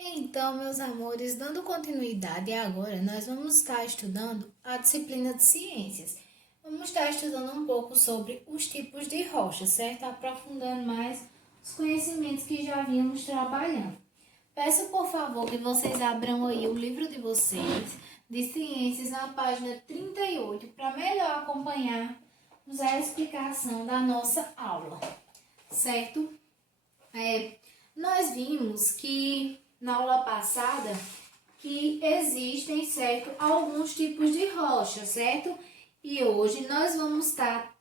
Então, meus amores, dando continuidade agora, nós vamos estar estudando a disciplina de ciências. Vamos estar estudando um pouco sobre os tipos de rochas, certo? Aprofundando mais os conhecimentos que já vínhamos trabalhando. Peço, por favor, que vocês abram aí o livro de vocês, de ciências, na página 38, para melhor acompanharmos a explicação da nossa aula, certo? Nós vimos que na aula passada que existem, certo, alguns tipos de rocha, certo? E hoje nós vamos estar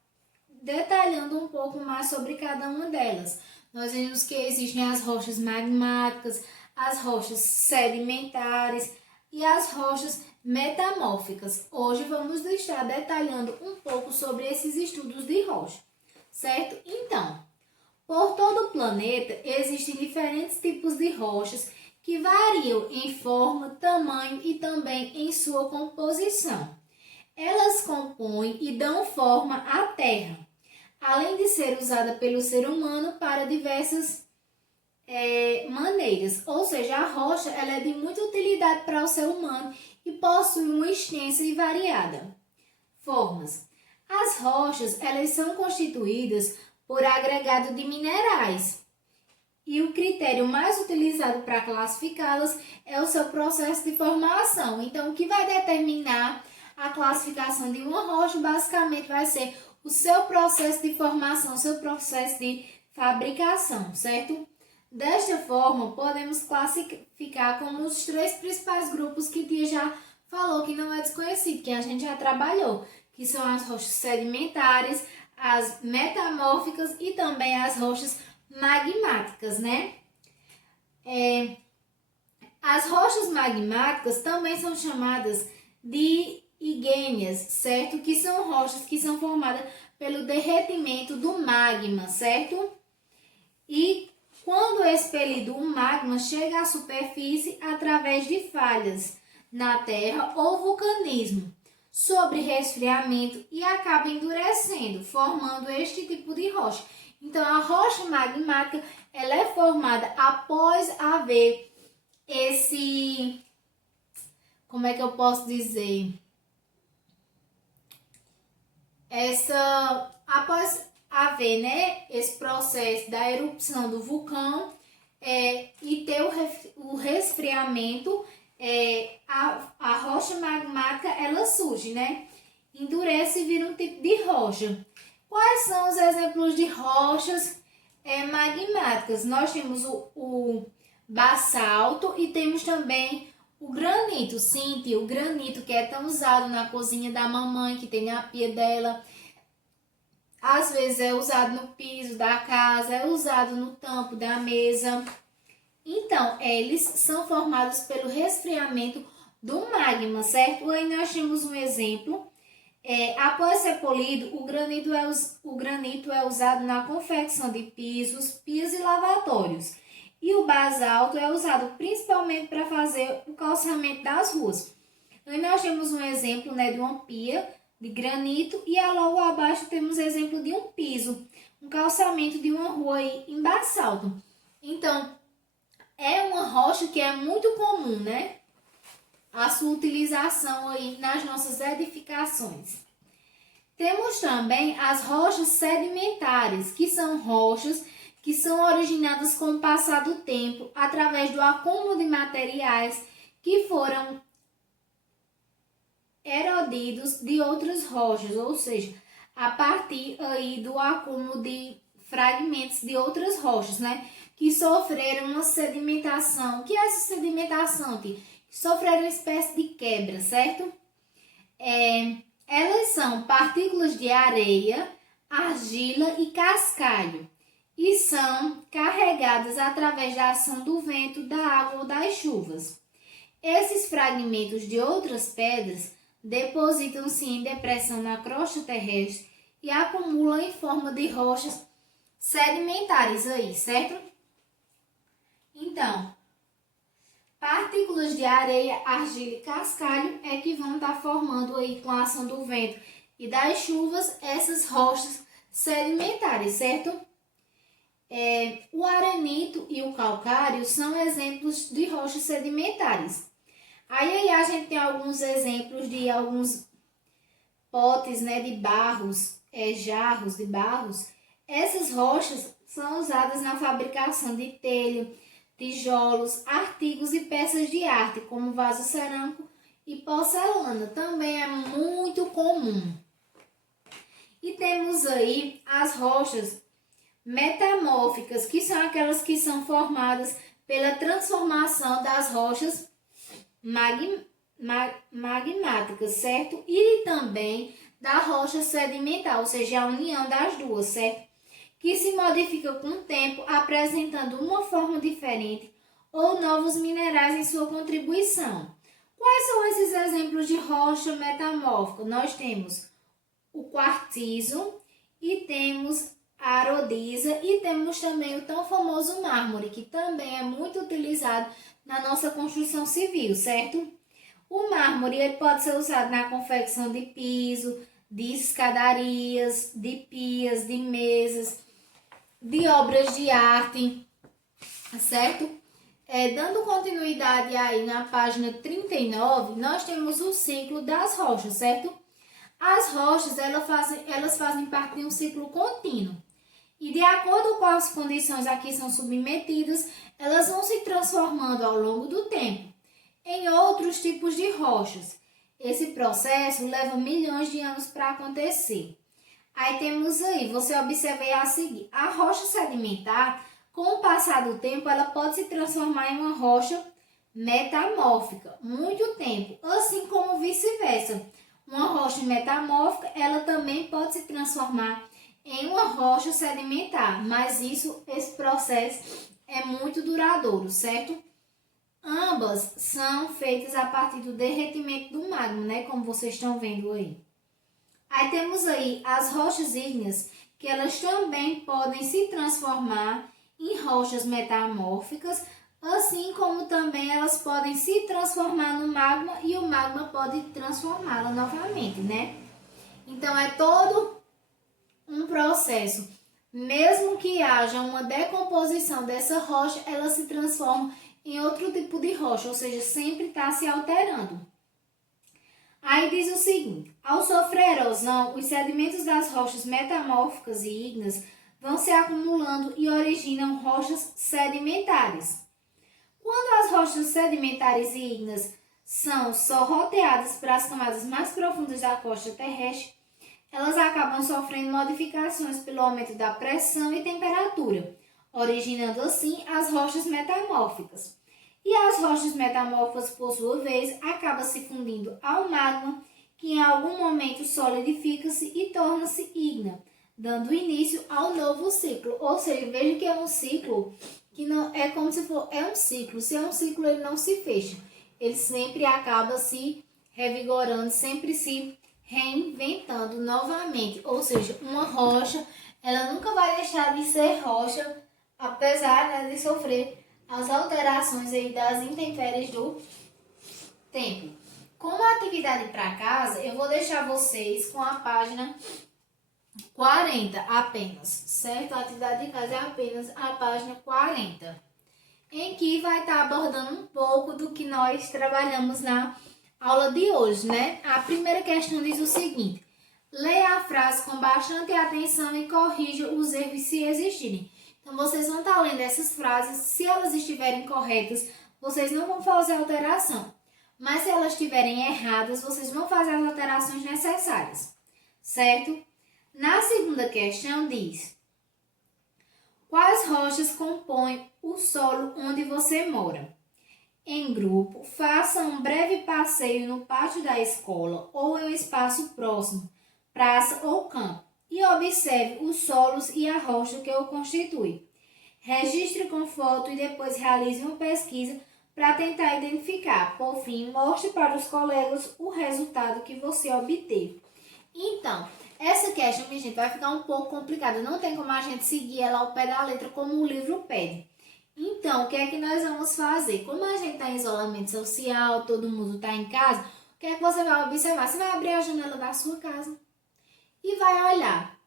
detalhando um pouco mais sobre cada uma delas. Nós vimos que existem as rochas magmáticas, as rochas sedimentares e as rochas metamórficas. Hoje vamos estar detalhando um pouco sobre esses estudos de rocha, certo? Então, por todo o planeta existem diferentes tipos de rochas que variam em forma, tamanho e também em sua composição. Elas compõem e dão forma à Terra, além de ser usada pelo ser humano para diversas maneiras. Ou seja, a rocha ela é de muita utilidade para o ser humano e possui uma extensa e variada formas. As rochas elas são constituídas por agregado de minerais, e o critério mais utilizado para classificá-las é o seu processo de formação. Então, o que vai determinar a classificação de uma rocha basicamente vai ser o seu processo de formação, o seu processo de fabricação, certo? Desta forma, podemos classificar como os três principais grupos que Tia já falou que não é desconhecido, que a gente já trabalhou, que são as rochas sedimentares, as metamórficas e também as rochas magmáticas, né? As rochas magmáticas também são chamadas de ígneas, certo? Que são rochas que são formadas pelo derretimento do magma, certo? E quando expelido o magma chega à superfície através de falhas na Terra ou vulcanismo, sobre resfriamento e acaba endurecendo, formando este tipo de rocha. Então, a rocha magmática ela é formada após haver como é que eu posso dizer? Após haver, né, esse processo da erupção do vulcão e ter o resfriamento, a rocha magmática ela surge, né? Endurece e vira um tipo de rocha. Quais são os exemplos de rochas magmáticas? Nós temos o basalto e temos também o granito. Sim, o granito que é tão usado na cozinha da mamãe, que tem na pia dela. Às vezes é usado no piso da casa, é usado no tampo da mesa. Então, eles são formados pelo resfriamento do magma, certo? Aí nós temos um exemplo. Após ser polido, o granito é usado na confecção de pisos, pias e lavatórios. E o basalto é usado principalmente para fazer o calçamento das ruas. Aí nós temos um exemplo, né, de uma pia de granito e logo abaixo temos exemplo de um piso, um calçamento de uma rua aí em basalto. Então, é uma rocha que é muito comum, né? A sua utilização aí nas nossas edificações. Temos também as rochas sedimentares, que são rochas que são originadas com o passar do tempo através do acúmulo de materiais que foram erodidos de outras rochas, ou seja, a partir aí do acúmulo de fragmentos de outras rochas, né? Que sofreram uma sedimentação. O que é essa sedimentação, Tia? Sofreram uma espécie de quebra, certo? Elas são partículas de areia, argila e cascalho e são carregadas através da ação do vento, da água ou das chuvas. Esses fragmentos de outras pedras depositam-se em depressão na crosta terrestre e acumulam em forma de rochas sedimentares aí, certo? Então, partículas de areia, argila e cascalho é que vão estar formando aí com a ação do vento e das chuvas essas rochas sedimentares, certo? O arenito granito e o calcário são exemplos de rochas sedimentares. Aí a gente tem alguns exemplos de alguns potes, né, de barros, jarros de barros. Essas rochas são usadas na fabricação de telha, tijolos, artigos e peças de arte, como vaso cerâmico e porcelana. Também é muito comum. E temos aí as rochas metamórficas, que são aquelas que são formadas pela transformação das rochas magmáticas, certo? E também da rocha sedimentar, ou seja, a união das duas, certo? Que se modifica com o tempo, apresentando uma forma diferente ou novos minerais em sua contribuição. Quais são esses exemplos de rocha metamórfica? Nós temos o quartzo e temos a arodisa e temos também o tão famoso mármore, que também é muito utilizado na nossa construção civil, certo? O mármore ele pode ser usado na confecção de piso, de escadarias, de pias, de mesas, de obras de arte, certo? Dando continuidade aí na página 39, nós temos o ciclo das rochas, certo? As rochas elas fazem parte de um ciclo contínuo. E de acordo com as condições a que são submetidas, elas vão se transformando ao longo do tempo em outros tipos de rochas. Esse processo leva milhões de anos para acontecer. Aí temos aí, você observa aí a seguir, a rocha sedimentar, com o passar do tempo, ela pode se transformar em uma rocha metamórfica, muito tempo, assim como vice-versa. Uma rocha metamórfica, ela também pode se transformar em uma rocha sedimentar, mas esse processo é muito duradouro, certo? Ambas são feitas a partir do derretimento do magma, né? Como vocês estão vendo aí. Aí temos aí as rochas ígneas, que elas também podem se transformar em rochas metamórficas, assim como também elas podem se transformar no magma e o magma pode transformá-la novamente, né? Então é todo um processo. Mesmo que haja uma decomposição dessa rocha, ela se transforma em outro tipo de rocha, ou seja, sempre está se alterando. Aí diz o seguinte: ao sofrer erosão, os sedimentos das rochas metamórficas e ígneas vão se acumulando e originam rochas sedimentares. Quando as rochas sedimentares e ígneas são sorroteadas para as camadas mais profundas da crosta terrestre, elas acabam sofrendo modificações pelo aumento da pressão e temperatura, originando assim as rochas metamórficas. E as rochas metamórficas, por sua vez, acabam se fundindo ao magma, que em algum momento solidifica-se e torna-se ígnea, dando início ao novo ciclo. Ou seja, veja que é um ciclo que não é como se for, é um ciclo. Se é um ciclo, ele não se fecha. Ele sempre acaba se revigorando, sempre se reinventando novamente. Ou seja, uma rocha, ela nunca vai deixar de ser rocha, apesar, né, de sofrer as alterações aí das intempéries do tempo. Como atividade para casa, eu vou deixar vocês com a página 40 apenas, certo? A atividade de casa é apenas a página 40, em que vai estar abordando um pouco do que nós trabalhamos na aula de hoje, né? A primeira questão diz o seguinte: leia a frase com bastante atenção e corrija os erros se existirem. Então, vocês vão estar lendo essas frases. Se elas estiverem corretas, vocês não vão fazer alteração. Mas se elas estiverem erradas, vocês vão fazer as alterações necessárias, certo? Na segunda questão diz: quais rochas compõem o solo onde você mora? Em grupo, faça um breve passeio no pátio da escola ou em um espaço próximo, praça ou campo, e observe os solos e a rocha que o constitui. Registre com foto e depois realize uma pesquisa para tentar identificar. Por fim, mostre para os colegas o resultado que você obteve. Então, essa questão, minha gente, vai ficar um pouco complicada. Não tem como a gente seguir ela ao pé da letra como o livro pede. Então, o que é que nós vamos fazer? Como a gente está em isolamento social, todo mundo está em casa, o que é que você vai observar? Você vai abrir a janela da sua casa e vai olhar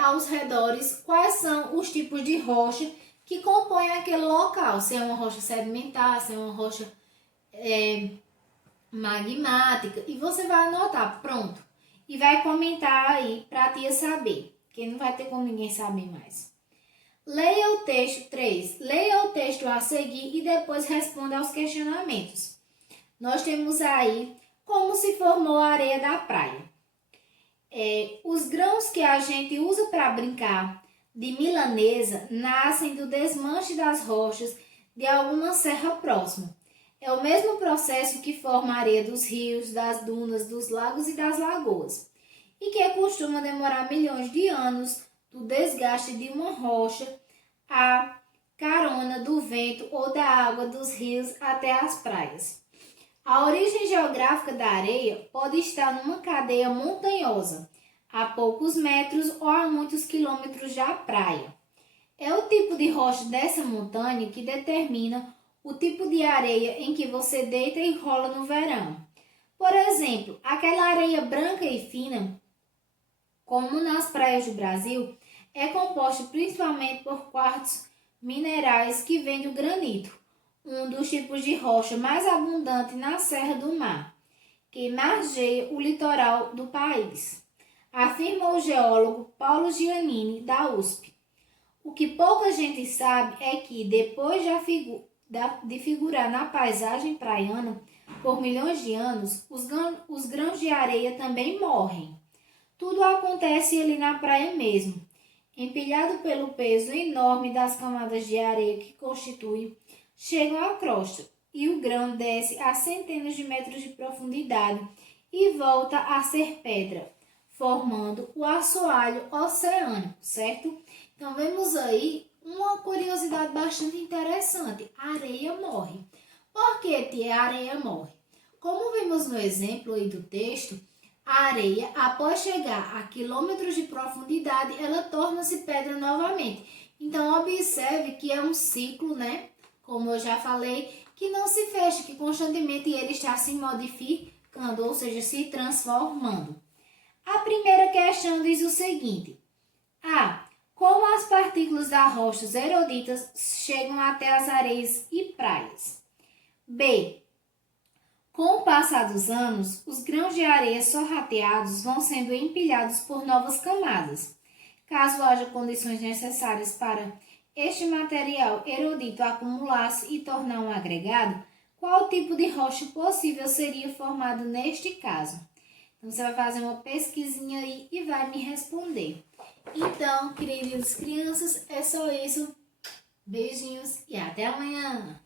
aos redores quais são os tipos de rocha que compõem aquele local, se é uma rocha sedimentar, se é uma rocha magmática, e você vai anotar, pronto, e vai comentar aí para a tia saber, que não vai ter como ninguém saber mais. Leia o texto 3. Leia o texto a seguir e depois responda aos questionamentos. Nós temos aí como se formou a areia da praia. Os grãos que a gente usa para brincar de milanesa nascem do desmanche das rochas de alguma serra próxima. É o mesmo processo que forma a areia dos rios, das dunas, dos lagos e das lagoas, e que costuma demorar milhões de anos do desgaste de uma rocha à carona do vento ou da água dos rios até as praias. A origem geográfica da areia pode estar numa cadeia montanhosa, a poucos metros ou a muitos quilômetros da praia. É o tipo de rocha dessa montanha que determina o tipo de areia em que você deita e rola no verão. Por exemplo, aquela areia branca e fina, como nas praias do Brasil, é composta principalmente por quartos minerais que vêm do granito, um dos tipos de rocha mais abundante na Serra do Mar, que margeia o litoral do país, afirma o geólogo Paulo Giannini, da USP. O que pouca gente sabe é que, depois de figurar na paisagem praiana por milhões de anos, os grãos de areia também morrem. Tudo acontece ali na praia mesmo, empilhado pelo peso enorme das camadas de areia que constituem, chegam à crosta, e o grão desce a centenas de metros de profundidade e volta a ser pedra, formando o assoalho oceânico, certo? Então, vemos aí uma curiosidade bastante interessante. A areia morre. Por que, tia, a areia morre? Como vimos no exemplo aí do texto, a areia, após chegar a quilômetros de profundidade, ela torna-se pedra novamente. Então, observe que é um ciclo, né? Como eu já falei, que não se fecha, que constantemente ele está se modificando, ou seja, se transformando. A primeira questão diz o seguinte: A. Como as partículas das rochas eroditas chegam até as areias e praias? B. Com o passar dos anos, os grãos de areia sorrateados vão sendo empilhados por novas camadas. Caso haja condições necessárias para este material erudito acumular-se e tornar um agregado, qual tipo de rocha possível seria formado neste caso? Então, você vai fazer uma pesquisinha aí e vai me responder. Então, queridas crianças, é só isso. Beijinhos e até amanhã!